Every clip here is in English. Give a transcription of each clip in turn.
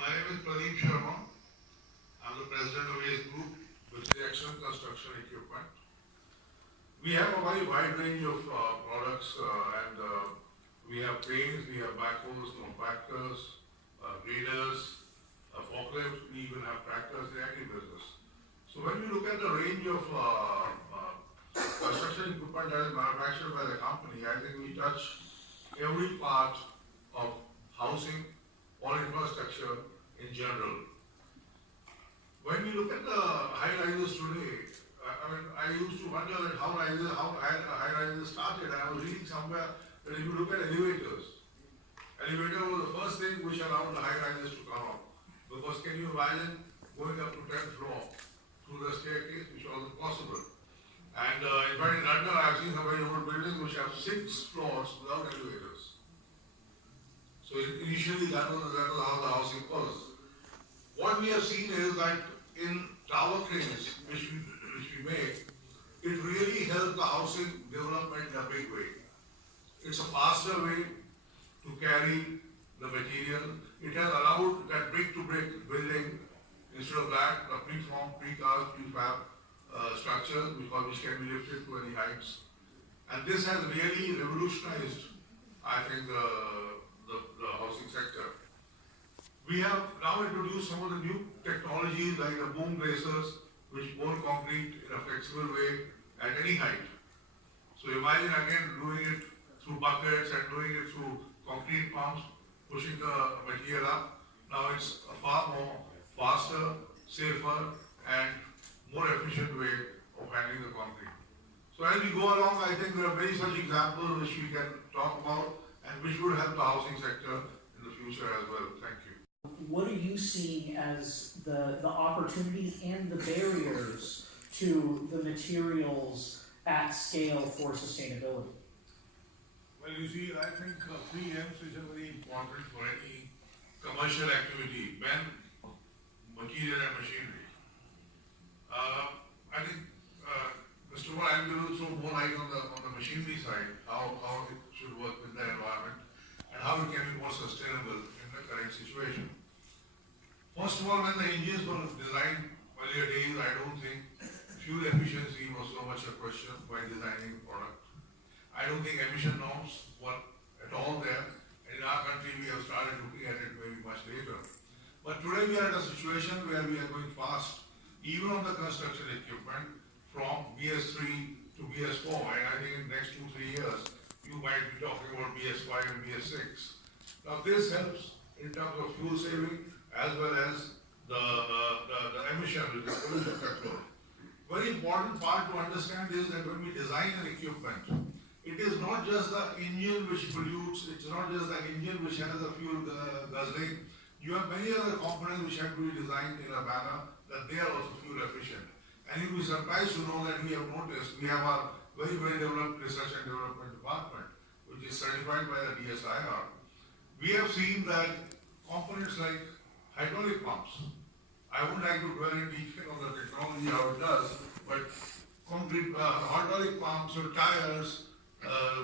My name is Pradeep Sharma. I'm the president of ACE Group, which is Action Construction Equipment. We have a very wide range of products and we have cranes, we have backhoes, compactors, graders, forklifts, we even have tractors in agribusiness. So when we look at the range of construction equipment that is manufactured by the company, I think we touch every part of housing or infrastructure in general. When we look at the high rises today, I used to wonder that how high rises started. I was reading somewhere that if you look at elevators, elevator was the first thing which allowed the high rises to come up. Because can you imagine going up to 10th floor through the staircase, which wasn't possible. And in fact in London I have seen some very old buildings which have 6 floors without elevators. So initially that was how the housing was. What we have seen is that in tower cranes which we make, it really helps the housing development in a big way. It's a faster way to carry the material. It has allowed that brick-to-brick building instead of that, the pre-formed, pre-cast, prefab structure which can be lifted to any heights. And this has really revolutionized, I think, the housing sector. We have now introduced some of the new technologies like the boom bracers, which pour concrete in a flexible way at any height. So imagine again doing it through buckets and doing it through concrete pumps, pushing the material up. Now it's a far more faster, safer and more efficient way of handling the concrete. So as we go along, I think there are many such examples which we can talk about and which would help the housing sector in the future as well. Thank you. What are you seeing as the opportunities and the barriers to the materials at scale for sustainability? Well, you see, I think 3 M's which are very important for any commercial activity: men, material and machinery. I think Mr. Moore, I'm going to throw more light on the machinery side, how it should work with the environment and how it can be more sustainable in the current situation. First of all, when the engines were designed earlier days, I don't think fuel efficiency was so much a question by designing the product. I don't think emission norms were at all there. And in our country, we have started looking at it maybe much later. But today we are at a situation where we are going fast, even on the construction equipment, from BS3 to BS4. And I think in the next 2-3 years, you might be talking about BS5 and BS6. Now this helps in terms of fuel saving as well as the emission, which is pollution control. Very important part to understand is that when we design an equipment, it is not just the engine which pollutes, it's not just the engine which has a fuel guzzling. You have many other components which have to be designed in a manner that they are also fuel efficient. And you'll be surprised to know that we have noticed, we have a very well developed research and development department, which is certified by the DSIR. We have seen that components like hydraulic pumps, I wouldn't like to dwell in detail on the technology, how it does, but concrete hydraulic pumps or tires,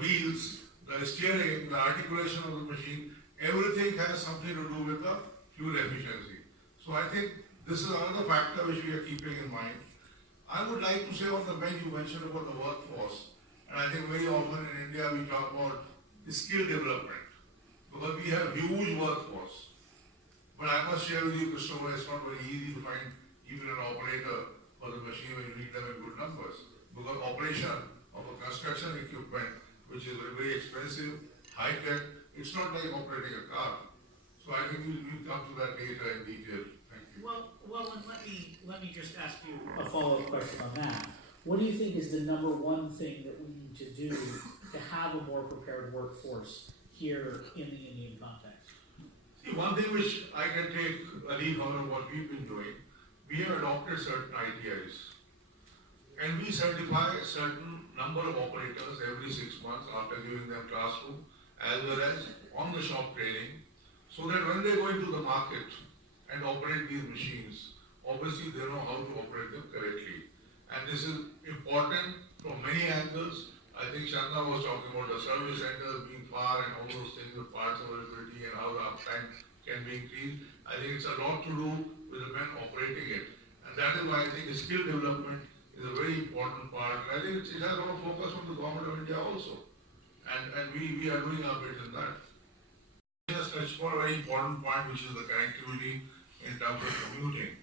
wheels, the steering, the articulation of the machine, everything has something to do with the fuel efficiency. So I think this is another factor which we are keeping in mind. I would like to say on the bench you mentioned about the workforce, and I think very often in India we talk about skill development because we have huge workforce. But I must share with you, Christopher, it's not very easy to find even an operator for the machine when you need them in good numbers. Because operation of a construction equipment, which is very expensive, high tech, it's not like operating a car. So I think we'll come to that later in detail. Thank you. Well, and let me just ask you a follow-up question on that. What do you think is the number one thing that we need to do to have a more prepared workforce here in the Indian context? See, one thing which I can take a lead on what we've been doing, we have adopted certain ITIs. And we certify a certain number of operators every 6 months after giving them classroom as well as on-the-shop training, so that when they go into the market and operate these machines, obviously they know how to operate them correctly. And this is important from many angles. I think Chandra was talking about the service centers being far and all those things, the parts availability and how the uptime can be increased. I think it's a lot to do with the men operating it. And that is why I think skill development is a very important part. And I think it has a lot of focus on the government of India also. And we are doing our bit in that. Just touched upon a very important point, which is the connectivity in terms of commuting.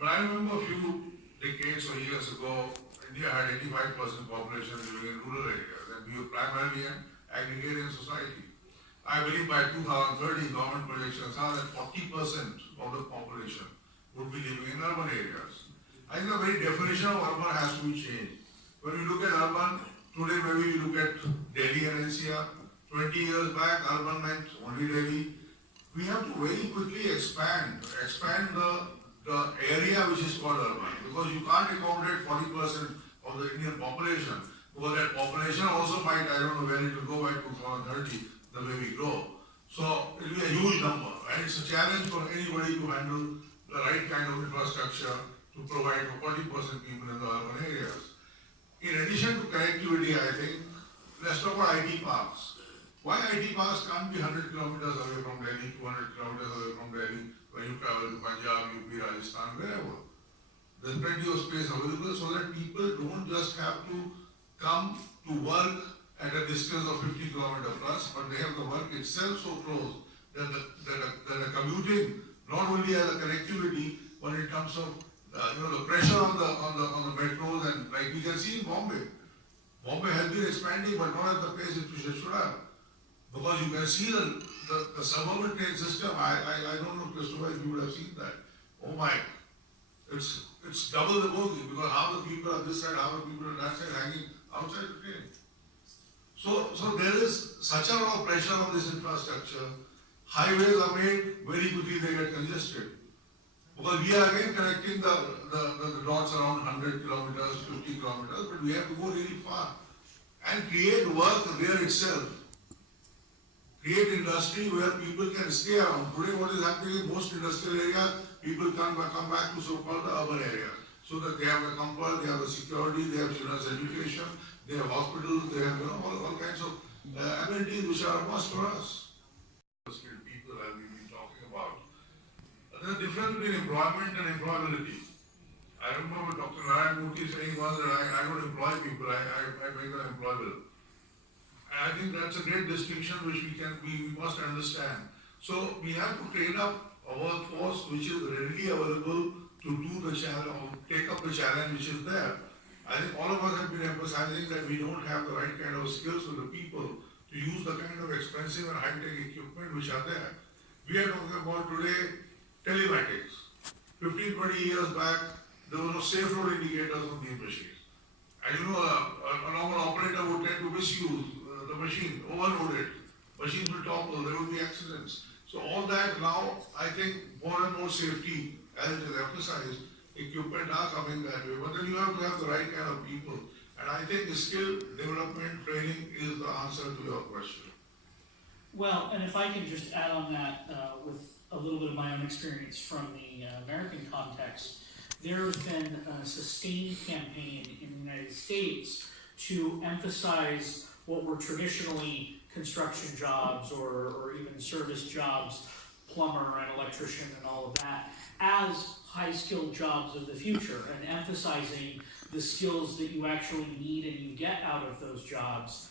But I remember a few decades or years ago, India had 85% population living in rural areas, and we were primarily an agrarian society. I believe by 2030, government projections are that 40% of the population would be living in urban areas. I think the very definition of urban has to be changed. When we look at urban, today maybe we look at Delhi and NCR. 20 years back, urban meant only Delhi. We have to very quickly expand the area which is called urban, because you can't accommodate 40% of the Indian population, because that population also might, I don't know where it will go by 2030, the way we grow. So it will be a huge number, and it's a challenge for anybody to handle the right kind of infrastructure to provide for 40% people in the urban areas. In addition to connectivity, I think, let's talk about IT parks. Why IT parks can't be 100 kilometers away from Delhi, 200 kilometers away from Delhi, when you travel to Punjab, UP, Rajasthan, wherever. There's plenty of space available so that people don't just have to come to work at a distance of 50 kilometers plus, but they have the work itself so close that the commuting, not only as a connectivity, but in terms of the pressure on the metros, and like we can see in Bombay. Bombay has been expanding, but not at the pace it should have. Because you can see the suburban train system. I don't know, Christopher, if you would have seen that. Oh my, it's double the bogie, because half the people are this side, half the people are that side, hanging outside the train. So there is such a lot of pressure on this infrastructure. Highways are made, very quickly they get congested. Because we are again connecting the dots around 100 kilometers, 50 kilometers, but we have to go really far and create work there itself. Create industry where people can stay around. Today what is happening in most industrial areas, people come back to so-called the urban areas, so that they have the comfort, they have the security, they have children's education, they have hospitals, they have all kinds of amenities which are a must for us. Skilled people as we've been talking about. There's a difference between employment and employability. I remember Dr. Narayan Murthy saying once that I don't employ people, I make them employable. And I think that's a great distinction which we must understand. So we have to train up a workforce which is readily available to do the challenge, or take up the challenge which is there. I think all of us have been emphasizing that we don't have the right kind of skills for the people to use the kind of expensive and high-tech equipment which are there. We are talking about today telematics. 15-20 years back, there were no safe road indicators on these machines. And a normal operator would tend to misuse the machine, overload it. Machines will topple, there will be accidents. So all that now, I think more and more safety, as it is emphasized, equipment are coming that way. But then you have to have the right kind of people. And I think the skill development training is the answer to your question. Well, and if I can just add on that with a little bit of my own experience from the American context, there's been a sustained campaign in the United States to emphasize what were traditionally construction jobs or even service jobs, plumber and electrician and all of that, as high-skilled jobs of the future, and emphasizing the skills that you actually need and you get out of those jobs.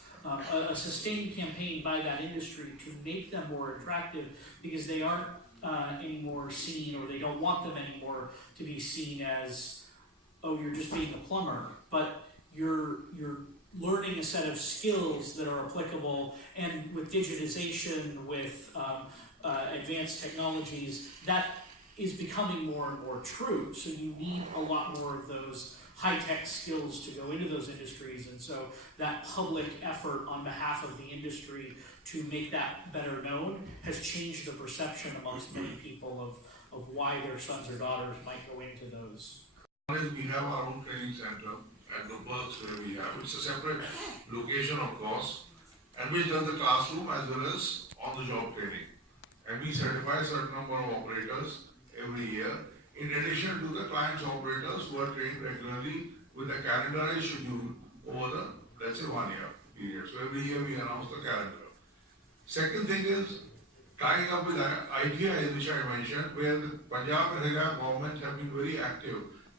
A sustained campaign by that industry to make them more attractive, because they aren't anymore seen, or they don't want them anymore to be seen as, oh, you're just being a plumber, but you're learning a set of skills that are applicable, and with digitization, with advanced technologies, that is becoming more and more true. So you need a lot more of those high-tech skills to go into those industries, and so that public effort on behalf of the industry to make that better known has changed the perception amongst many people of why their sons or daughters might go into those. We have our own training center at the works where we have. It's a separate location, of course, and we does the classroom as well as on-the-job training. And we certify a certain number of operators every year, in addition to the client's operators who are trained regularly with a calendarized schedule over the, let's say, 1 year period. So every year we announce the calendar. Second thing is tying up with ITI, which I mentioned, where the Punjab and Haryana government have been very active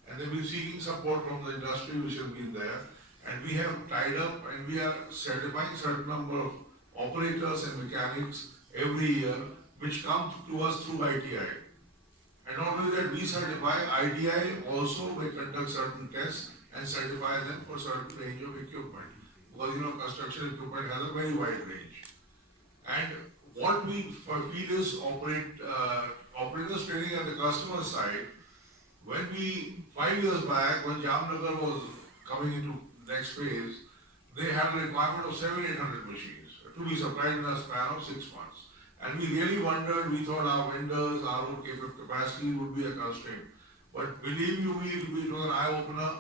and they've been seeking support from the industry which has been there. And we have tied up and we are certifying certain number of operators and mechanics every year, which come to us through ITI. And not only that, we certify, ITI also will conduct certain tests and certify them for certain range of equipment. Because construction equipment has a very wide range. And what we feel is operators training at the customer side. When 5 years back, when Jamnagar was coming into next phase, they had a requirement of 700-800 machines to be supplied in a span of 6 months. And we really wondered, we thought our vendors, our own capacity would be a constraint. But believe you me, it was an eye-opener.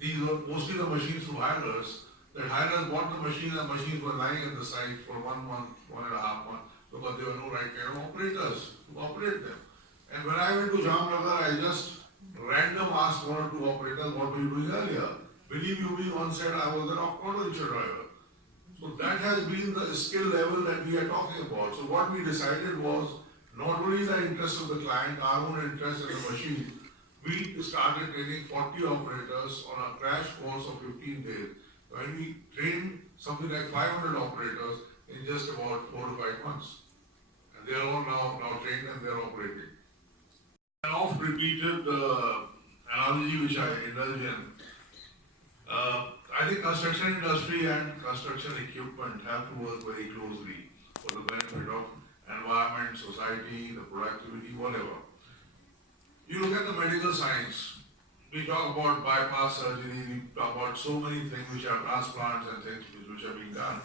These were mostly the machines who hired us. That hires bought the machines, and machines were lying at the site for 1 month, 1.5 months, because there were no right kind of operators to operate them. And when I went to Jamnagar, I just random asked 1 or 2 operators, what were you doing earlier? Believe you me, one said I was an auto rickshaw driver. So that has been the skill level that we are talking about. So what we decided was not only the interest of the client, our own interest in the machine, we started training 40 operators on a crash course of 15 days. When we trained something like 500 operators in just about 4 to 5 months. And they are all now trained and they are operating. An oft-repeated analogy which I indulge in. I think construction industry and construction equipment have to work very closely for the benefit of environment, society, the productivity, whatever. You look at the medical science, we talk about bypass surgery, we talk about so many things which are transplants and things which are being done.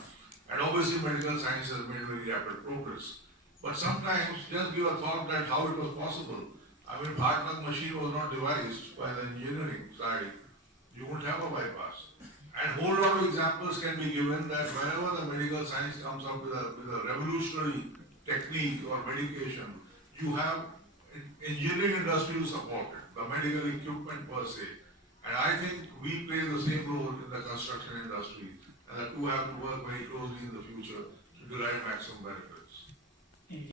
And obviously medical science has made very rapid progress. But sometimes just give a thought that how it was possible. I mean, heart lung machine was not devised by the engineering side. You wouldn't have a bypass. And a whole lot of examples can be given that whenever the medical science comes up with a revolutionary technique or medication, you have engineering industry to support it, the medical equipment per se. And I think we play the same role in the construction industry, and the two have to work very closely in the future to derive maximum benefit.